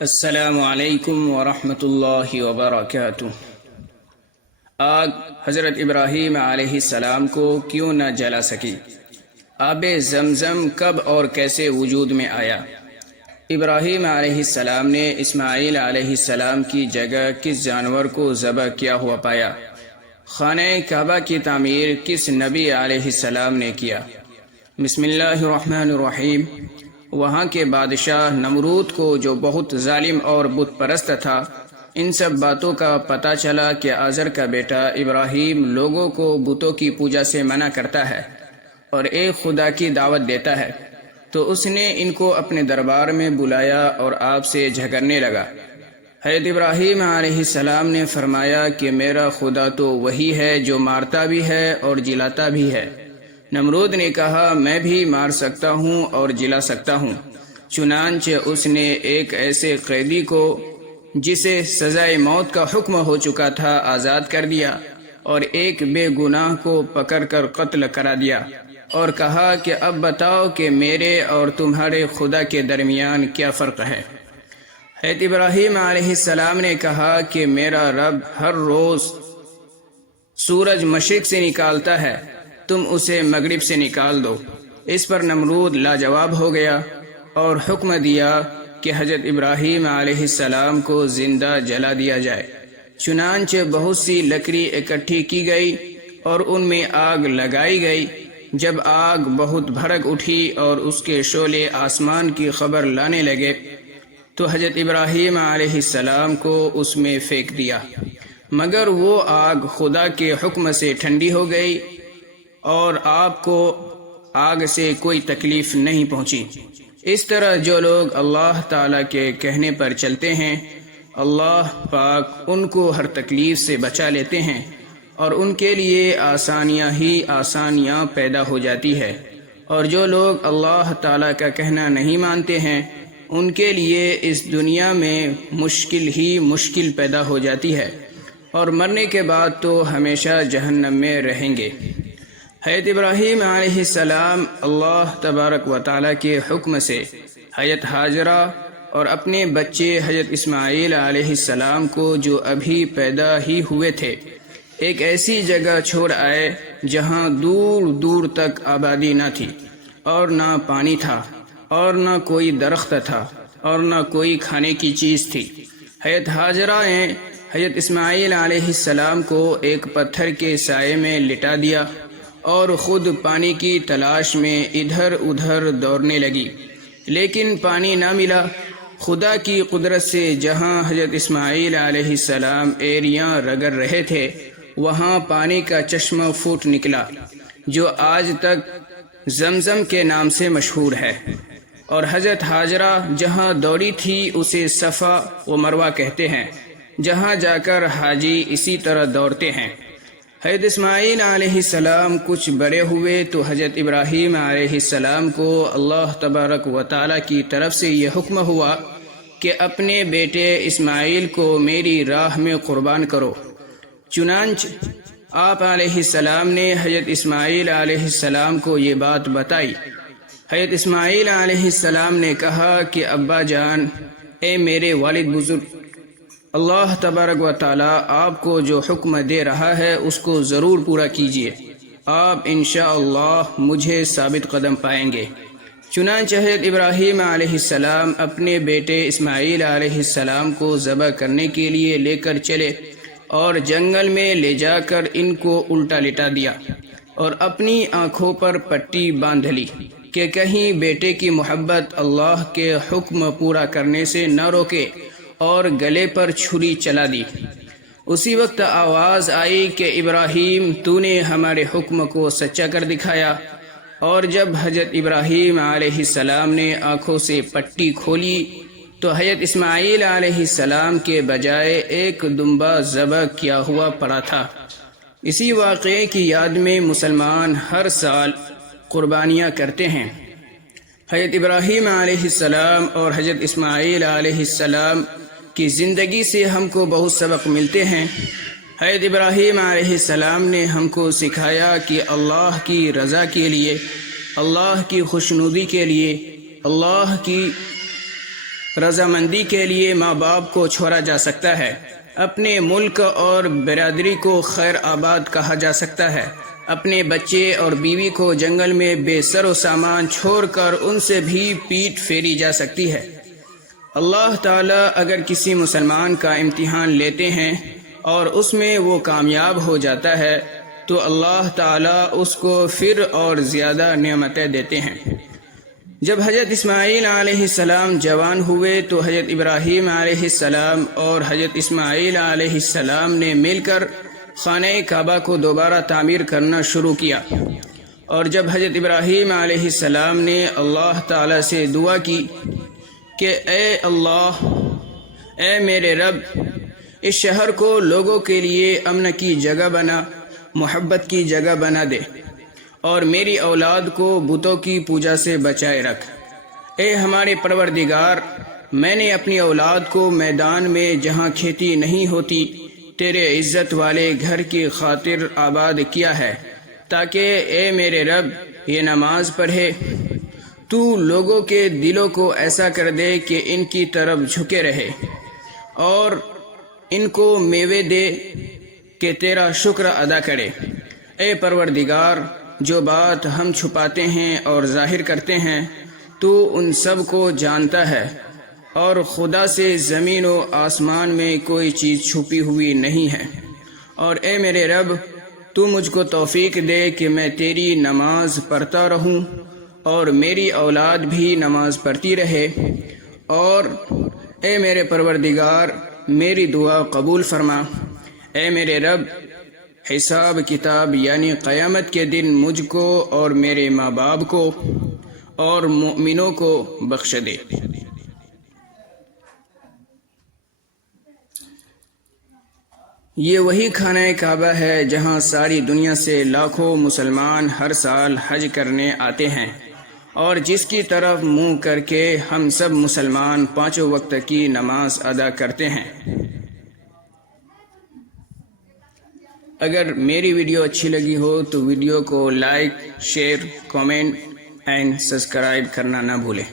السلام علیکم ورحمۃ اللہ وبرکاتہ۔ آگ حضرت ابراہیم علیہ السلام کو کیوں نہ جلا سکی؟ آب زمزم کب اور کیسے وجود میں آیا؟ ابراہیم علیہ السلام نے اسماعیل علیہ السلام کی جگہ کس جانور کو ذبح کیا ہوا پایا؟ خانہ کعبہ کی تعمیر کس نبی علیہ السلام نے کیا؟ بسم اللہ الرحمن الرحیم۔ وہاں کے بادشاہ نمرود کو، جو بہت ظالم اور بت پرست تھا، ان سب باتوں کا پتہ چلا کہ آزر کا بیٹا ابراہیم لوگوں کو بتوں کی پوجا سے منع کرتا ہے اور ایک خدا کی دعوت دیتا ہے، تو اس نے ان کو اپنے دربار میں بلایا اور آپ سے جھگڑنے لگا۔ حضرت ابراہیم علیہ السلام نے فرمایا کہ میرا خدا تو وہی ہے جو مارتا بھی ہے اور جلاتا بھی ہے۔ نمرود نے کہا، میں بھی مار سکتا ہوں اور جلا سکتا ہوں۔ چنانچہ اس نے ایک ایسے قیدی کو جسے سزائے موت کا حکم ہو چکا تھا آزاد کر دیا، اور ایک بے گناہ کو پکڑ کر قتل کرا دیا، اور کہا کہ اب بتاؤ کہ میرے اور تمہارے خدا کے درمیان کیا فرق ہے؟ حضرت ابراہیم علیہ السلام نے کہا کہ میرا رب ہر روز سورج مشرق سے نکالتا ہے، تم اسے مغرب سے نکال دو۔ اس پر نمرود لاجواب ہو گیا اور حکم دیا کہ حضرت ابراہیم علیہ السلام کو زندہ جلا دیا جائے۔ چنانچہ بہت سی لکڑی اکٹھی کی گئی اور ان میں آگ لگائی گئی۔ جب آگ بہت بھڑک اٹھی اور اس کے شعلے آسمان کی خبر لانے لگے تو حضرت ابراہیم علیہ السلام کو اس میں پھینک دیا، مگر وہ آگ خدا کے حکم سے ٹھنڈی ہو گئی اور آپ کو آگ سے کوئی تکلیف نہیں پہنچی۔ اس طرح جو لوگ اللہ تعالیٰ کے کہنے پر چلتے ہیں، اللہ پاک ان کو ہر تکلیف سے بچا لیتے ہیں اور ان کے لیے آسانیاں ہی آسانیاں پیدا ہو جاتی ہے، اور جو لوگ اللہ تعالیٰ کا کہنا نہیں مانتے ہیں ان کے لیے اس دنیا میں مشکل ہی مشکل پیدا ہو جاتی ہے، اور مرنے کے بعد تو ہمیشہ جہنم میں رہیں گے۔ حضرت ابراہیم علیہ السلام اللہ تبارک و تعالیٰ کے حکم سے حضرت ہاجرہ اور اپنے بچے حضرت اسماعیل علیہ السلام کو، جو ابھی پیدا ہی ہوئے تھے، ایک ایسی جگہ چھوڑ آئے جہاں دور دور تک آبادی نہ تھی، اور نہ پانی تھا، اور نہ کوئی درخت تھا، اور نہ کوئی کھانے کی چیز تھی۔ حضرت ہاجرہ نے حضرت اسماعیل علیہ السلام کو ایک پتھر کے سائے میں لٹا دیا اور خود پانی کی تلاش میں ادھر ادھر دوڑنے لگی، لیکن پانی نہ ملا۔ خدا کی قدرت سے جہاں حضرت اسماعیل علیہ السلام ایریاں رگڑ رہے تھے، وہاں پانی کا چشمہ پھوٹ نکلا، جو آج تک زمزم کے نام سے مشہور ہے، اور حضرت ہاجرہ جہاں دوڑی تھی اسے صفا و مروہ کہتے ہیں، جہاں جا کر حاجی اسی طرح دوڑتے ہیں۔ حضرت اسماعیل علیہ السلام کچھ بڑے ہوئے تو حضرت ابراہیم علیہ السلام کو اللہ تبارک و تعالیٰ کی طرف سے یہ حکم ہوا کہ اپنے بیٹے اسماعیل کو میری راہ میں قربان کرو۔ چنانچہ آپ علیہ السلام نے حضرت اسماعیل علیہ السلام کو یہ بات بتائی۔ حضرت اسماعیل علیہ السلام نے کہا کہ ابا جان، اے میرے والد بزرگ، اللہ تبارک و تعالیٰ آپ کو جو حکم دے رہا ہے اس کو ضرور پورا کیجیے، آپ انشاءاللہ مجھے ثابت قدم پائیں گے۔ چنانچہ حضرت ابراہیم علیہ السلام اپنے بیٹے اسماعیل علیہ السلام کو ذبح کرنے کے لیے لے کر چلے اور جنگل میں لے جا کر ان کو الٹا لٹا دیا اور اپنی آنکھوں پر پٹی باندھ لی کہ کہیں بیٹے کی محبت اللہ کے حکم پورا کرنے سے نہ روکے، اور گلے پر چھری چلا دی۔ اسی وقت آواز آئی کہ ابراہیم، تو نے ہمارے حکم کو سچا کر دکھایا۔ اور جب حضرت ابراہیم علیہ السلام نے آنکھوں سے پٹی کھولی تو حضرت اسماعیل علیہ السلام کے بجائے ایک دمبا ذبح کیا ہوا پڑا تھا۔ اسی واقعے کی یاد میں مسلمان ہر سال قربانیاں کرتے ہیں۔ حضرت ابراہیم علیہ السلام اور حضرت اسماعیل علیہ السلام کی زندگی سے ہم کو بہت سبق ملتے ہیں۔ حضرت ابراہیم علیہ السلام نے ہم کو سکھایا کہ اللہ کی رضا کے لیے، اللہ کی خوشنودی کے لیے، اللہ کی رضامندی کے لیے ماں باپ کو چھوڑا جا سکتا ہے، اپنے ملک اور برادری کو خیر آباد کہا جا سکتا ہے، اپنے بچے اور بیوی کو جنگل میں بے سر و سامان چھوڑ کر ان سے بھی پیٹ پھیری جا سکتی ہے۔ اللہ تعالیٰ اگر کسی مسلمان کا امتحان لیتے ہیں اور اس میں وہ کامیاب ہو جاتا ہے تو اللہ تعالیٰ اس کو پھر اور زیادہ نعمتیں دیتے ہیں۔ جب حضرت اسماعیل علیہ السلام جوان ہوئے تو حضرت ابراہیم علیہ السلام اور حضرت اسماعیل علیہ السلام نے مل کر خانہ کعبہ کو دوبارہ تعمیر کرنا شروع کیا، اور جب حضرت ابراہیم علیہ السلام نے اللہ تعالیٰ سے دعا کی کہ اے اللہ، اے میرے رب، اس شہر کو لوگوں کے لیے امن کی جگہ بنا، محبت کی جگہ بنا دے، اور میری اولاد کو بتوں کی پوجا سے بچائے رکھ۔ اے ہمارے پروردگار، میں نے اپنی اولاد کو میدان میں جہاں کھیتی نہیں ہوتی تیرے عزت والے گھر کی خاطر آباد کیا ہے، تاکہ اے میرے رب یہ نماز پڑھے۔ تو لوگوں کے دلوں کو ایسا کر دے کہ ان کی طرف جھکے رہے، اور ان کو میوے دے کہ تیرا شکر ادا کرے۔ اے پروردگار، جو بات ہم چھپاتے ہیں اور ظاہر کرتے ہیں تو ان سب کو جانتا ہے، اور خدا سے زمین و آسمان میں کوئی چیز چھپی ہوئی نہیں ہے۔ اور اے میرے رب، تو مجھ کو توفیق دے کہ میں تیری نماز پڑھتا رہوں اور میری اولاد بھی نماز پڑھتی رہے، اور اے میرے پروردگار میری دعا قبول فرما۔ اے میرے رب، حساب کتاب یعنی قیامت کے دن مجھ کو اور میرے ماں باپ کو اور مؤمنوں کو بخش دے۔ یہ وہی خانہ کعبہ ہے جہاں ساری دنیا سے لاکھوں مسلمان ہر سال حج کرنے آتے ہیں، اور جس کی طرف منہ کر کے ہم سب مسلمان 5 وقت کی نماز ادا کرتے ہیں۔ اگر میری ویڈیو اچھی لگی ہو تو ویڈیو کو like, share, comment and subscribe کرنا نہ بھولیں۔